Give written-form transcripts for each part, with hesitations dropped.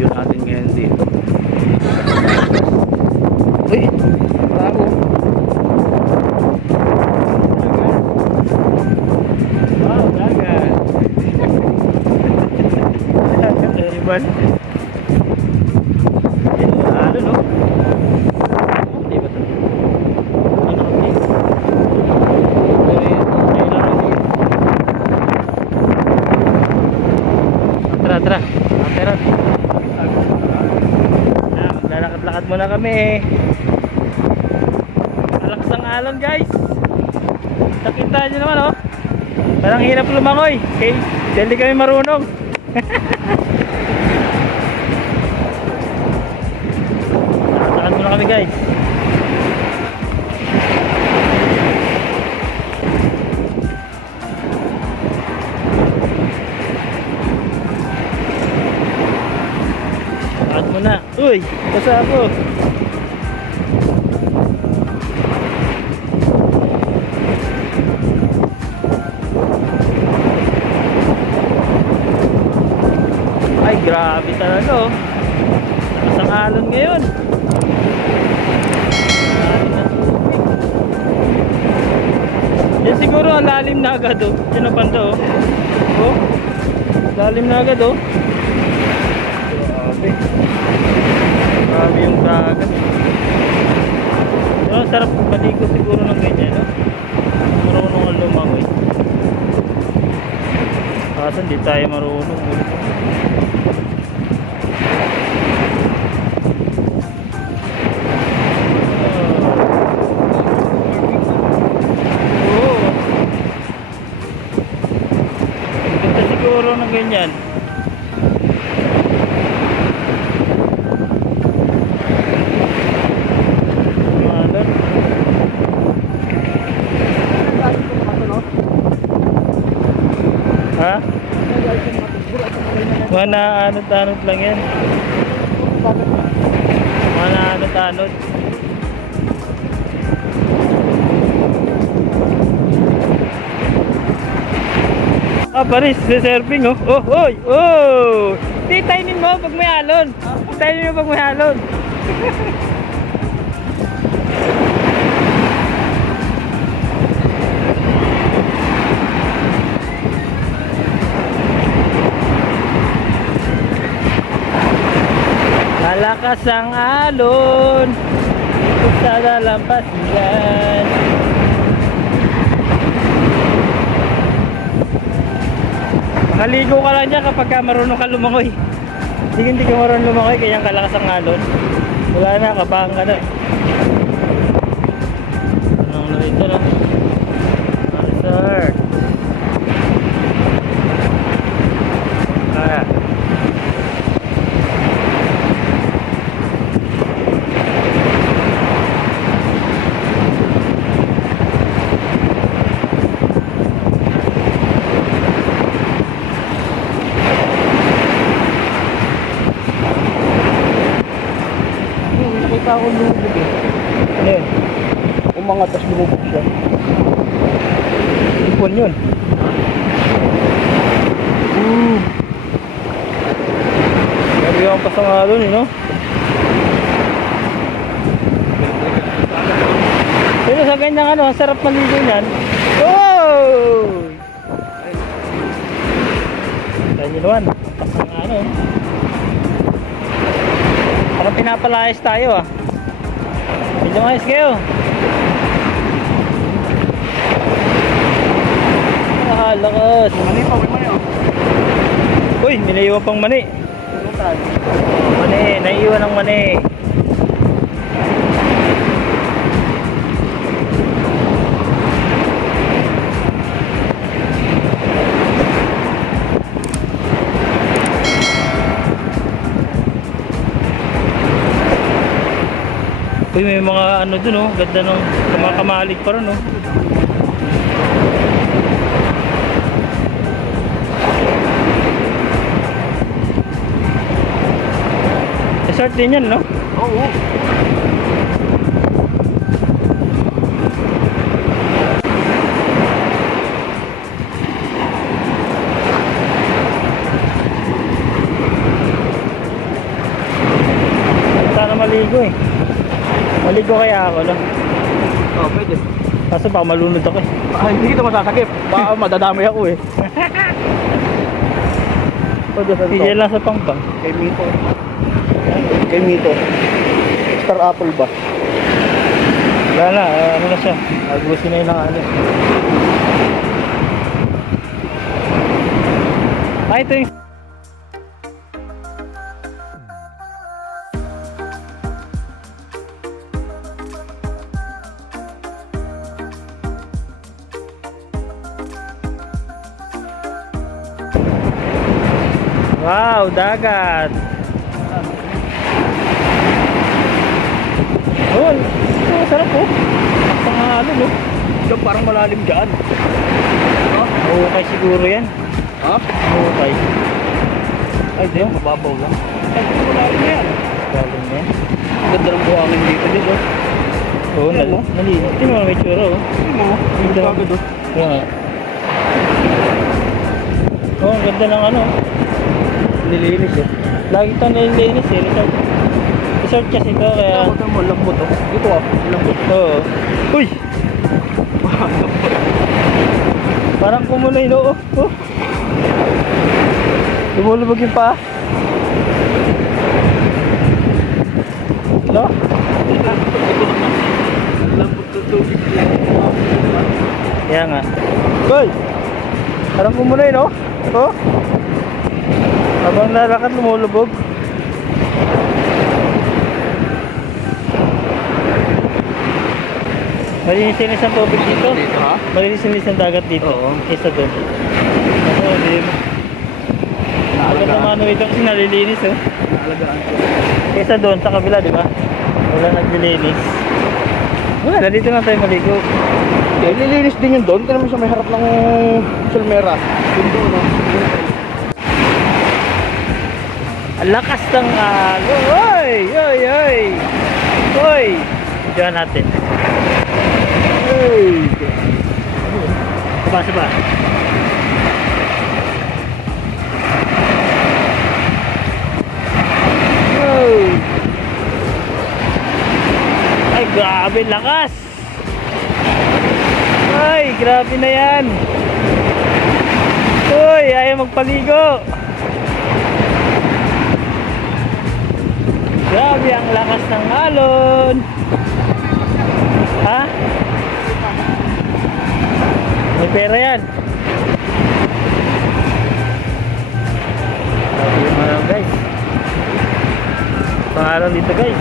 view natin ngayon dito. Uy, bravo. Wow, dagat. Dagat, animal. Ano, no? Hindi ba ito? Ano kami? Tara. Tara. Maglalakad-lakad muna kami. Malakas ang alon, guys. Nakita nyo naman, oh. Parang hirap lumangoy. Okay, hindi kami marunong. Lakad muna kami, guys. Lakad muna. Uy, basa ako. Ay, grabe talaga, oh. Lakas ang alon ngayon. Yan siguro ang lalim na agad, oh. Yan ang banda, oh. Oh, lalim na agad, oh. Grabe yung dagat. Pero sarap maligo siguro ng ganyan, no? Marunong ang lumangoy. Kaso hindi tayo marunong. Ganda siguro ng ganyan. Ha? Mana anot-anot lang yan. Mana anot-anot. Ah, Paris, surfing, oh. Oh, oy, oh. Titainin mo pag may alon. Titainin mo pag may alon. Lalakas ang alon sa dalampasigan. Maligo ka lang dyan kapag marunong ka lumangoy. Hindi ka marunong lumangoy kaya kalakas ang alon. Wala na, kabang ka na. Anong na ito, no? Sir. Nakita ko lumubog eh. Ano yun? Umangat tas lumubog siya. Ipon yun. Sabi ako pa sa mga doon, no? Pero sa ganyang ano, sarap maligo yan. Oh! Tayo nyo naman. Pasang ano. Parang pinapalayas tayo, ah. Medyo mayos kayo. Ah, lakas. Mani pa, may mani oh. Uy, nilaiwan pang mani. Mani, naiiwan ng mani. Uy, may mga ano dun, oh. Ganda ng mga kamalig pa rin, oh. Resort din yan, no? Oo. maligo eh. Maligo kaya ako lang. Oo, pwede. Kaso baka malunod ako eh. Hindi kita masasakip. Baka madadamay ako eh. Pwede sa Sige lang sa pangpang. Kay Mito. Kay Mito. Star Apple ba? Wala na, ano na siya. Agusin na yun ng ano. Ay, ito yung... Wow, dagat. Oh, ito, sarap po. Pangalo, no? Diyan parang malalim dyan. No? Okay siguro yan. Ha? Okay. Ay, di. Mababaw lang. Ay, malalim na yan. Galing yan. Ganda ng buhangin dito dito. Oo, Ayan, no? nalinis. Tingnan mo, may tsura, oh. Hindi mo. Hindi Ganda. ka agad oh. Kaya nga. Oh, ang ganda ng ano. Nilinis eh. Lagi ito nililinis eh. Resort. Resort kasi ito, kaya... Ito mo, lambot oh. Dito ah, lambot. Oo. Uy! Parang kumuloy, no? Oh. Lumulubog yung paa. No? Lambot ng tubig. Kaya nga. Goy! Parang kumuloy, no? Oh? Habang lalakad, lumulubog. Malinis-linis ang tubig dito. Dito ha? Malinis-linis ang dagat dito. Oo. Kesa doon. Ako, hindi. Agad naman ito kasi nalilinis, oh. Naalagaan ko. Kesa doon, sa kabila, di ba? Wala naglilinis. Wala, dito na tayo maligo. Okay, lilinis din yun doon. Tignan mo sa may harap ng Sulmera. Yun doon no? Ang lakas ng alon. Oy! Oy! Oy! Oy! Diyan natin. Hey! Saba. Oh! Ay, grabe lakas! Ay, grabe na yan! Uy, ayaw magpaligo! Grabe ang lakas ng alon! Ha? May pera yan. Grabe yung mga guys. Pangalan dito guys.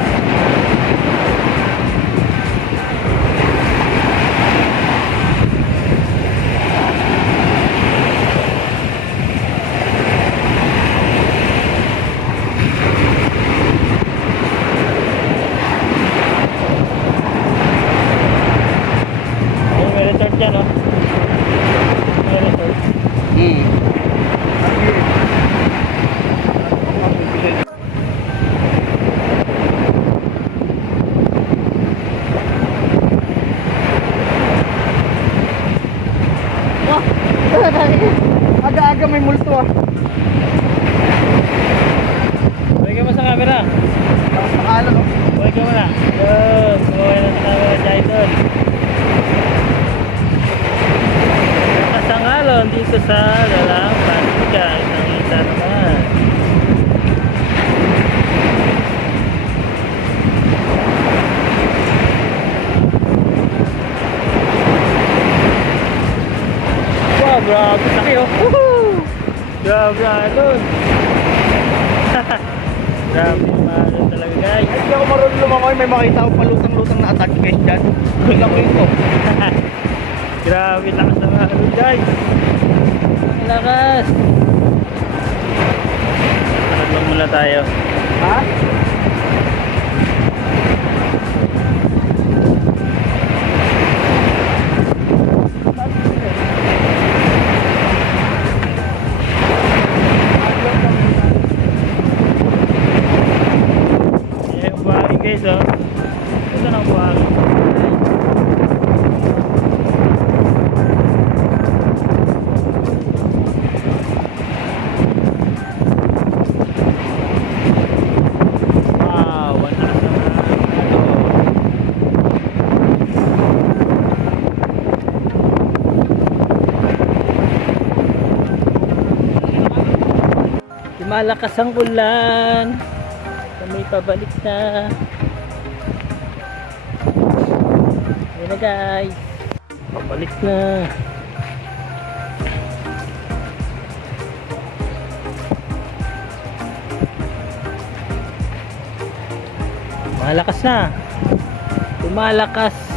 Ayun, may resort dyan, oh. May resort. Aga-aga may multo ah. Huwag ka mo sa camera. Tapos nakaala no? Huwag ka mo na. Yun, sumaway na sa camera dyan doon. Nakasangalon dito sa Lalang Pasigan. Ang isa naman. Wow, grabe laki oh. Woohoo! Grabe alon. Grabe alon talaga guys. Hindi ako marunong lumangoy. May makita ako palutang-lutang na attack guys dyan. Doon ako ito. Grabe lakas ng alon guys. Ang lakas. Alon muna tayo. Ha? Eh, buhangin guys oh. Ito na ang buhangin. Wow, ang lakas ng Lumalakas ang ulan. Kami pabalik na. Ayan na guys. Pabalik na. Malakas na. Lumalakas